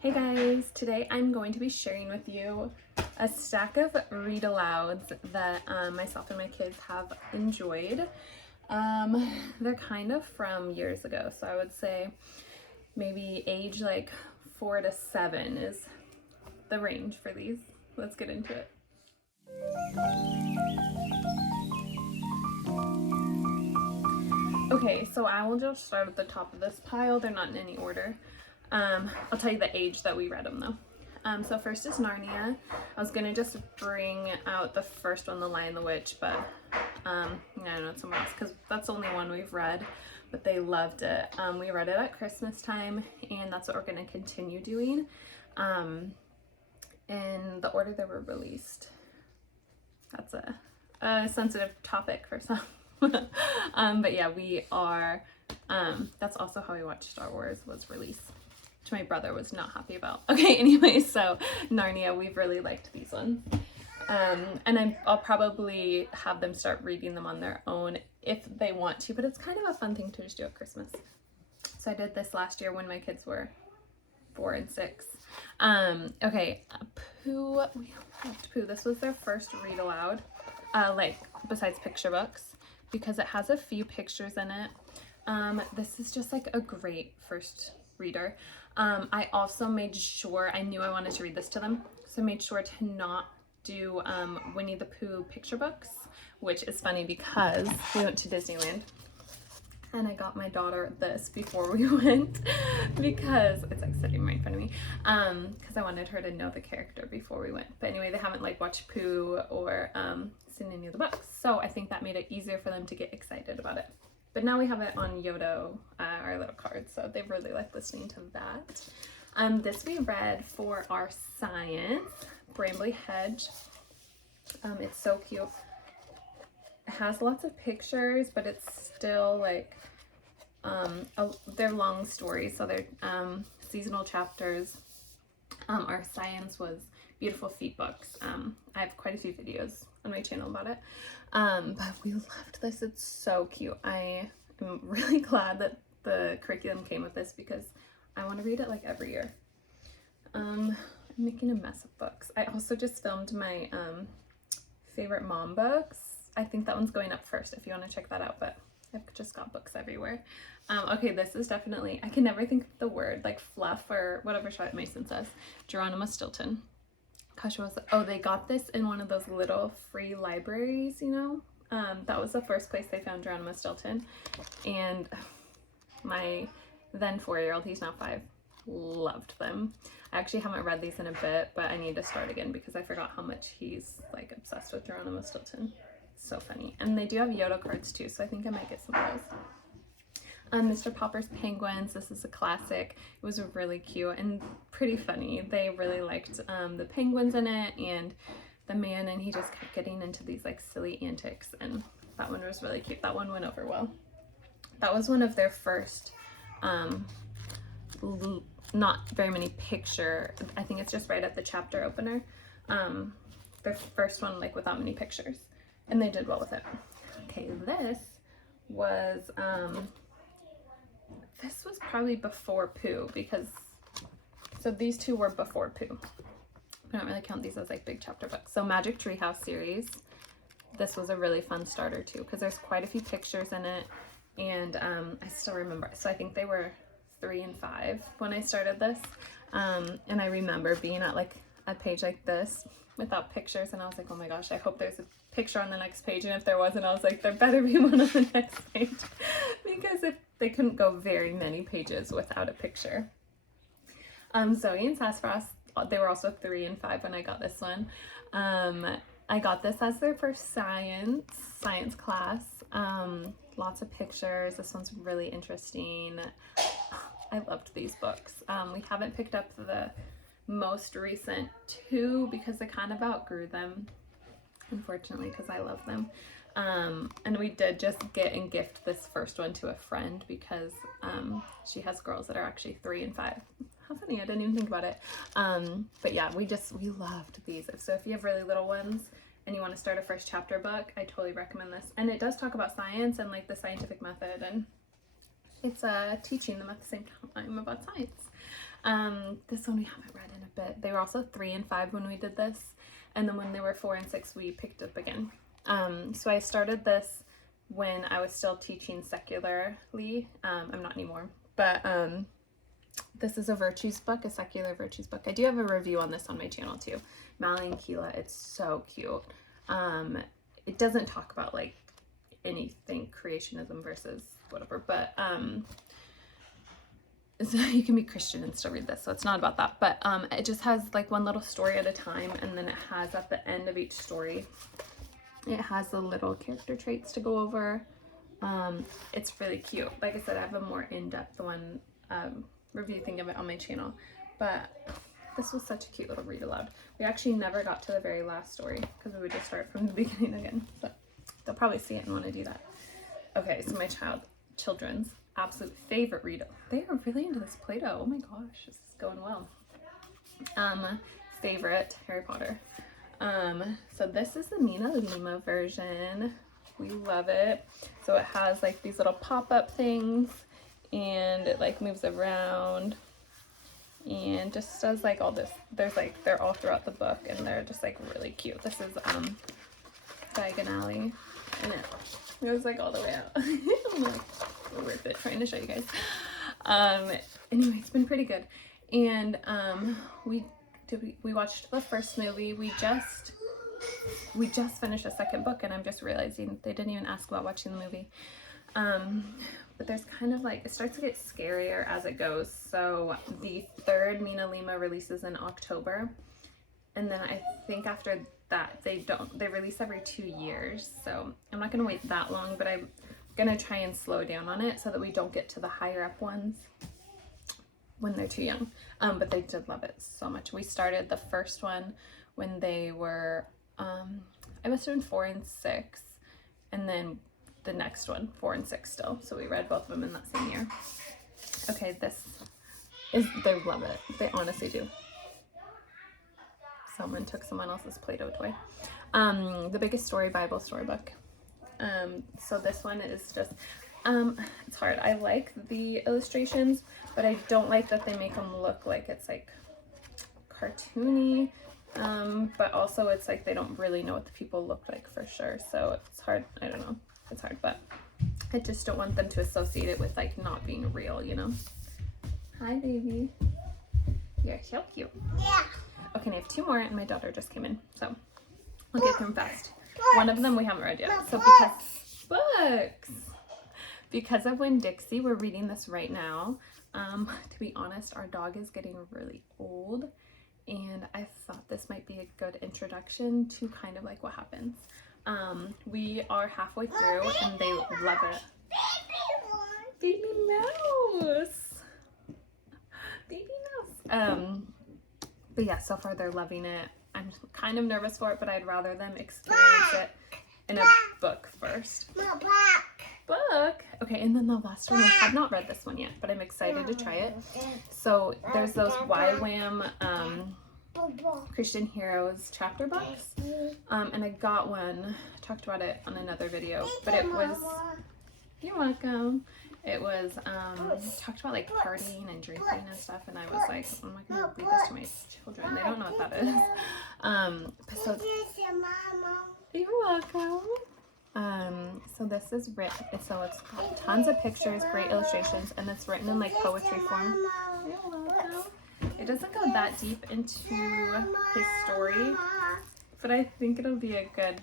Hey guys, today I'm going to be sharing with you a stack of read alouds that myself and my kids have enjoyed. They're kind of from years ago, so I would say maybe age like 4 to 7 is the range for these. Let's get into it. Okay, so I will just start at the top of this pile. They're not in any order. I'll tell you the age that we read them though. So first is Narnia. I was gonna just bring out the first one, The Lion, the Witch, but I don't know, somewhere else, because that's the only one we've read, but they loved it. We read it at Christmas time, and that's what we're gonna continue doing. In the order they were released. That's a sensitive topic for some. But yeah, we are, that's also how we watched Star Wars was released, which my brother was not happy about. Okay, anyway, so Narnia, we've really liked these ones. And I'll probably have them start reading them on their own if they want to, but it's kind of a fun thing to just do at Christmas. So I did this last year when my kids were 4 and 6. Okay, Pooh, we loved Pooh. This was their first read aloud, like besides picture books, because it has a few pictures in it. This is just like a great first reader. I also made sure, I knew I wanted to read this to them, so I made sure to not do Winnie the Pooh picture books, which is funny because we went to Disneyland and I got my daughter this before we went because it's like sitting right in front of me, because I wanted her to know the character before we went. But anyway, they haven't like watched Pooh or seen any of the books, so I think that made it easier for them to get excited about it. But now we have it on Yodo, our little card, so they really like listening to that. This we read for our science, Brambly Hedge. It's so cute. It has lots of pictures, but it's still like, they're long stories, so they're seasonal chapters. Our science was Beautiful Feet books. I have quite a few videos on my channel about it. But we loved this. It's so cute. I am really glad that the curriculum came with this because I want to read it like every year. I'm making a mess of books. I also just filmed my favorite mom books. I think that one's going up first if you want to check that out, but I've just got books everywhere. Okay, this is definitely, I can never think of the word, like fluff or whatever Charlotte Mason says. Geronimo Stilton. Gosh, what was it? Oh, they got this in one of those little free libraries, you know? That was the first place they found Geronimo Stilton. And my then 4-year-old, he's now 5, loved them. I actually haven't read these in a bit, but I need to start again because I forgot how much he's like obsessed with Geronimo Stilton. So funny. And they do have Yoda cards too, so I think I might get some of those. Mr. Popper's Penguins, this is a classic. It was really cute and pretty funny. They really liked the penguins in it and the man, and he just kept getting into these like silly antics, and that one was really cute. That one went over well. That was one of their first, not very many picture, I think it's just right at the chapter opener. Their first one like without many pictures, and they did well with it. Okay, this was probably before Pooh, because so these two were before Pooh. I don't really count these as like big chapter books. So Magic Treehouse series. This was a really fun starter too, because there's quite a few pictures in it, and I still remember. So I think they were 3 and 5 when I started this, and I remember being at like a page like this without pictures, and I was like, oh my gosh, I hope there's a picture on the next page. And if there wasn't, I was like, there better be one on the next page, because if they couldn't go very many pages without a picture. Zoe and Sassafras, they were also 3 and 5 when I got this one. I got this as their first science class. Lots of pictures. This one's really interesting. I loved these books. We haven't picked up the most recent 2 because I kind of outgrew them, unfortunately, because I love them. And we did just get and gift this first one to a friend because she has girls that are actually 3 and 5. How funny, I didn't even think about it. But yeah, we loved these. So if you have really little ones and you want to start a first chapter book, I totally recommend this. And it does talk about science and like the scientific method, and it's teaching them at the same time about science. This one we haven't read in a bit. They were also 3 and 5 when we did this, and then when they were 4 and 6 we picked up again. So I started this when I was still teaching secularly. I'm not anymore, but this is a virtues book, a secular virtues book. I do have a review on this on my channel too. Kaale and Kaale, it's so cute. It doesn't talk about like anything creationism versus whatever, but so you can be Christian and still read this, so it's not about that, but it just has like one little story at a time, and then it has at the end of each story, it has the little character traits to go over. It's really cute. Like I said, I have a more in-depth one, review thing of it on my channel, but this was such a cute little read aloud. We actually never got to the very last story because we would just start from the beginning again, so they'll probably see it and want to do that. Okay, so my children's absolute favorite read. They are really into this Play-Doh. Oh my gosh, this is going well. Favorite Harry Potter. So this is the Mina Lima version. We love it. So it has like these little pop-up things, and it like moves around and just does like all this. There's like, they're all throughout the book, and they're just like really cute. This is diagonally, and it goes like all the way out. I'm like worth it trying to show you guys. Anyway, it's been pretty good. And we watched the first movie. We just finished the second book, and I'm just realizing they didn't even ask about watching the movie. But there's kind of like, it starts to get scarier as it goes. So the third Mina Lima releases in October, and then I think after that they release every 2 years. So I'm not gonna wait that long, but I'm gonna try and slow down on it so that we don't get to the higher up ones when they're too young. But they did love it so much. We started the first one when they were I must have been 4 and 6, and then the next one 4 and 6 still. So we read both of them in that same year. Okay, this is, they love it. They honestly do. Someone took someone else's Play-Doh toy. The Biggest Story Bible storybook. So this one is just, it's hard. I like the illustrations, but I don't like that they make them look like it's like cartoony. But also it's like they don't really know what the people look like for sure. So it's hard. I don't know. It's hard, but I just don't want them to associate it with like not being real, you know? Hi, baby. You're so cute. Yeah. Okay, and I have 2 more, and my daughter just came in, so I'll get through them fast. One of them we haven't read yet. So because of Winn-Dixie, we're reading this right now. To be honest, our dog is getting really old, and I thought this might be a good introduction to kind of like what happens. We are halfway through, and they love it. Baby mouse. Baby mouse. But yeah, so far they're loving it. I'm kind of nervous for it, but I'd rather them experience it in a book first. Book. Okay, and then the last one, I have not read this one yet, but I'm excited to try it. So there's those YWAM Christian Heroes chapter books, and I got one. I talked about it on another video, but it was, you're welcome. It was talked about like partying and drinking and stuff, and I was like, I'm not gonna read this to my children. They don't know what that is. So you're welcome. So this is written, so it's got tons of pictures, great illustrations, and it's written in like poetry form. You're welcome. It doesn't go that deep into his story, but I think it'll be a good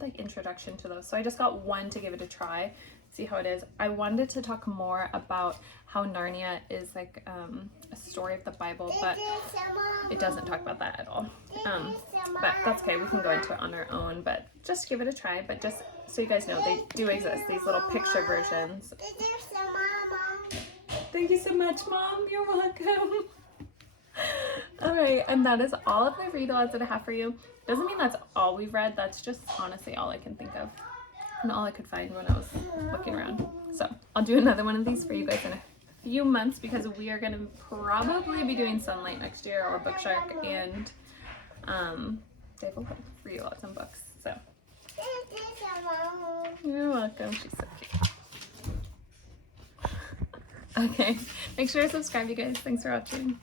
like introduction to those. So I just got one to give it a try, see how it is. I wanted to talk more about how Narnia is like a story of the Bible, but it doesn't talk about that at all. But that's okay, we can go into it on our own, but just give it a try. But just so you guys know, they do exist, these little picture versions. Thank you so much, Mom. You're welcome. All right, and that is all of the read-alouds that I have for you. Doesn't mean that's all we've read. That's just honestly all I can think of and all I could find when I was looking around. So I'll do another one of these for you guys in a few months, because we are going to probably be doing Sonlight next year, or Bookshark, and they have a lot of read-alouds and books. So you're welcome. She's so cute. Okay. Make sure to subscribe, you guys. Thanks for watching.